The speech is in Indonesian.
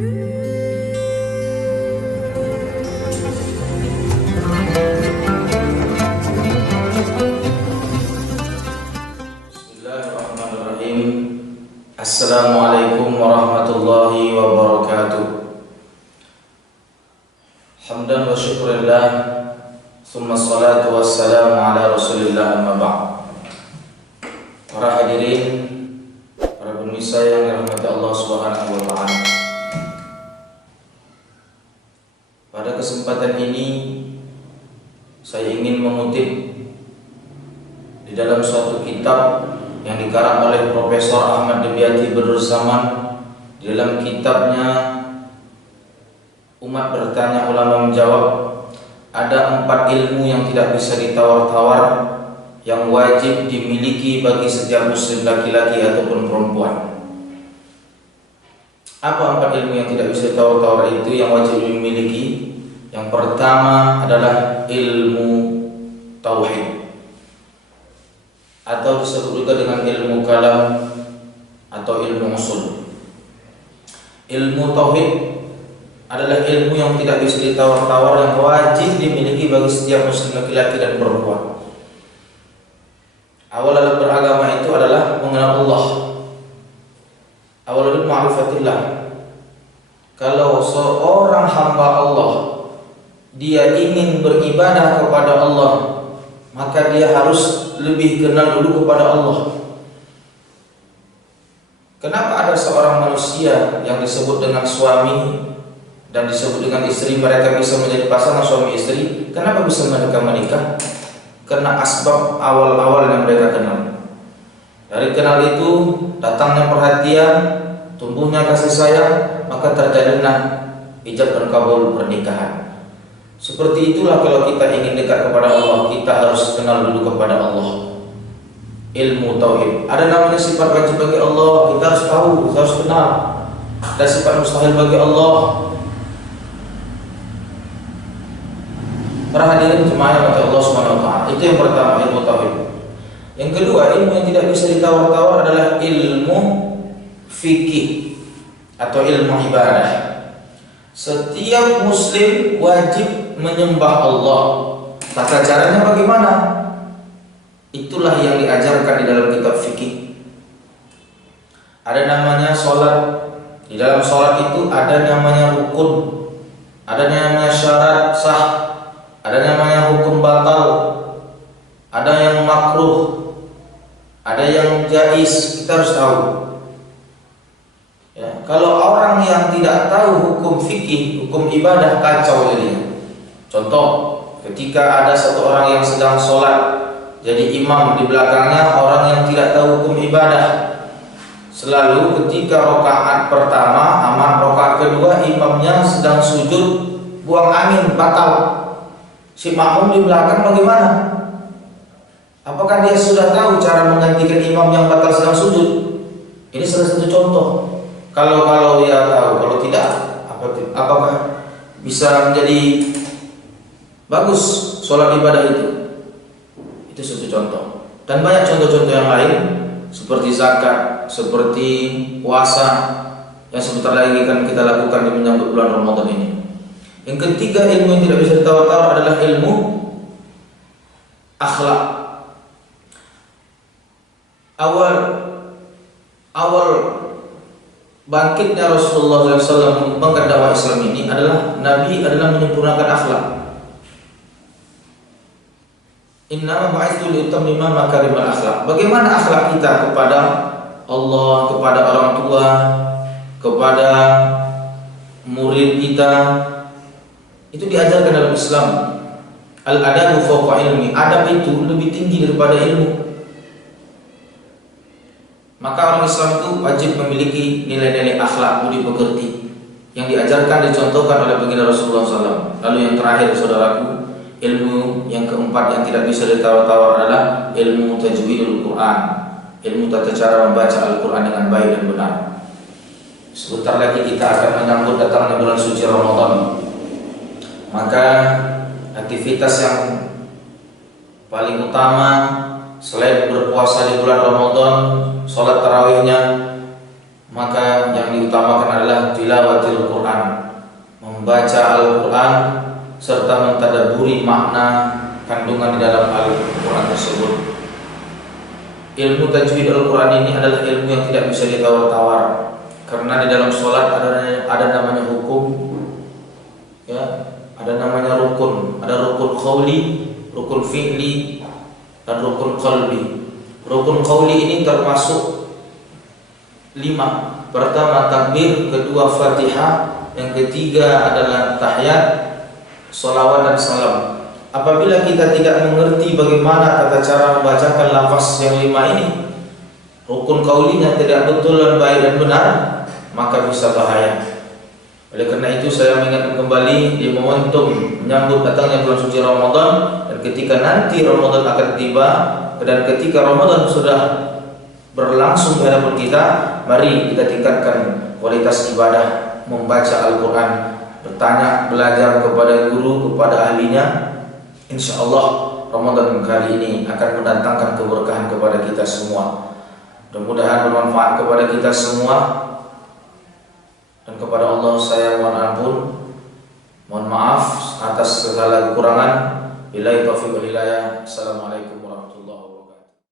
Bismillahirrahmanirrahim. Assalamualaikum warahmatullahi wabarakatuh. Hamdan wa syukurillah, summa salatu wassalamu ala rasulillah, amma ba'd. Para hadirin, para pemirsa yang dirahmati Allah subhanahu wa ta'ala, pada kesempatan ini saya ingin mengutip di dalam suatu kitab yang dikarang oleh Profesor Ahmad Debyati Badrul Zaman. Di dalam kitabnya Umat Bertanya Ulama Menjawab, ada 4 ilmu yang tidak bisa ditawar-tawar yang wajib dimiliki bagi setiap muslim laki-laki ataupun perempuan. Apa 4 ilmu yang tidak bisa ditawar-tawar itu yang wajib dimiliki? Yang pertama adalah ilmu tauhid, atau disebut juga dengan ilmu kalam atau ilmu usul. Ilmu tauhid adalah ilmu yang tidak bisa ditawar-tawar, yang wajib dimiliki bagi setiap muslim laki-laki dan perempuan. Awal dalam beragama itu adalah mengenal Allah. Awal dalam ma'rifatillah. Kalau seorang hamba Allah dia ingin beribadah kepada Allah, maka dia harus lebih kenal dulu kepada Allah. Kenapa ada seorang manusia yang disebut dengan suami dan disebut dengan istri, mereka bisa menjadi pasangan suami istri? Kenapa bisa mereka menikah? Karena asbab awal-awal yang mereka kenal. Dari kenal itu datangnya perhatian, tumbuhnya kasih sayang, maka terjadilah ijab dan kabul pernikahan. Seperti itulah kalau kita ingin dekat kepada Allah, kita harus kenal dulu kepada Allah. Ilmu tauhid. Ada namanya sifat wajib bagi Allah, kita harus tahu, kita harus kenal. Ada sifat mustahil bagi Allah. Para hadirin jemaah yang dirahmati Allah Subhanahu wa ta'ala. Itu yang pertama, ilmu tauhid. Yang kedua, ilmu yang tidak bisa ditawar-tawar adalah ilmu fikih atau ilmu ibadah. Setiap muslim wajib menyembah Allah. Tata caranya bagaimana? Itulah yang diajarkan di dalam kitab fikih. Ada namanya sholat. Di dalam sholat itu ada namanya rukun, ada namanya syarat sah, ada namanya hukum batal, ada yang makruh, ada yang jaiz. Kita harus tahu. Ya, kalau orang yang tidak tahu hukum fikih, hukum ibadah, kacau jadinya. Contoh, ketika ada satu orang yang sedang sholat, jadi imam di belakangnya orang yang tidak tahu hukum ibadah. Selalu ketika rakaat pertama, aman, rakaat kedua imamnya sedang sujud, buang angin, batal. Si makmum di belakang bagaimana? Apakah dia sudah tahu cara menggantikan imam yang batal sedang sujud? Ini salah satu contoh. Kalau dia tahu, kalau tidak, apakah bisa menjadi bagus sholat ibadah itu? Itu satu contoh. Dan banyak contoh-contoh yang lain, seperti zakat, seperti puasa, yang sebentar lagi akan kita lakukan di menyambut bulan Ramadan ini. Yang ketiga, ilmu yang tidak bisa ditawar-tawar adalah ilmu akhlak. Awal bangkitnya Rasulullah SAW mengembangkan dakwah Islam ini adalah Nabi adalah menyempurnakan akhlak. Innama bu'itsu liutammima makarimal akhlak. Bagaimana akhlak kita kepada Allah, kepada orang tua, kepada murid kita, itu diajarkan dalam Islam. Al-adabu fawqa ilmi. Adab itu lebih tinggi daripada ilmu. Maka orang Islam itu wajib memiliki nilai-nilai akhlak, budi pekerti yang diajarkan, dicontohkan oleh baginda Rasulullah SAW. Lalu yang terakhir, saudaraku, ilmu yang keempat yang tidak bisa ditawar-tawar adalah ilmu tajwidul Quran, ilmu tata cara membaca Al-Quran dengan baik dan benar. Sebentar lagi kita akan menyambut datangnya bulan suci Ramadan. Maka aktivitas yang paling utama selain berpuasa di bulan Ramadan, sholat tarawihnya, maka yang diutamakan adalah tilawatil Quran, membaca Al-Quran serta mentadaburi makna kandungan di dalam Al-Quran tersebut. Ilmu tajwid Al-Quran ini adalah ilmu yang tidak bisa ditawar-tawar, karena di dalam sholat ada namanya hukum, ya, ada namanya rukun, ada rukun qawli, rukun fi'li, dan rukun qalbi. Rukun qawli ini termasuk 5. Pertama takbir, kedua Fatihah, yang ketiga adalah tahiyat, sholawat dan salam. Apabila kita tidak mengerti bagaimana tata cara membacakan lafaz yang 5 ini, rukun qaulinya tidak betul dan baik dan benar, maka bisa bahaya. Oleh karena itu saya mengingatkan kembali di momentum menyambut datangnya bulan suci Ramadan, dan ketika nanti Ramadan akan tiba, dan ketika Ramadan sudah berlangsung di hadapan kita, mari kita tingkatkan kualitas ibadah membaca Al-Quran, bertanya, belajar kepada guru, kepada ahlinya. Insya Allah Ramadan kali ini akan mendatangkan keberkahan kepada kita semua. Mudah-mudahan bermanfaat kepada kita semua. Dan kepada Allah saya mohon ampun, mohon maaf atas segala kekurangan. Billahi taufiq wal hidayah. Assalamualaikum.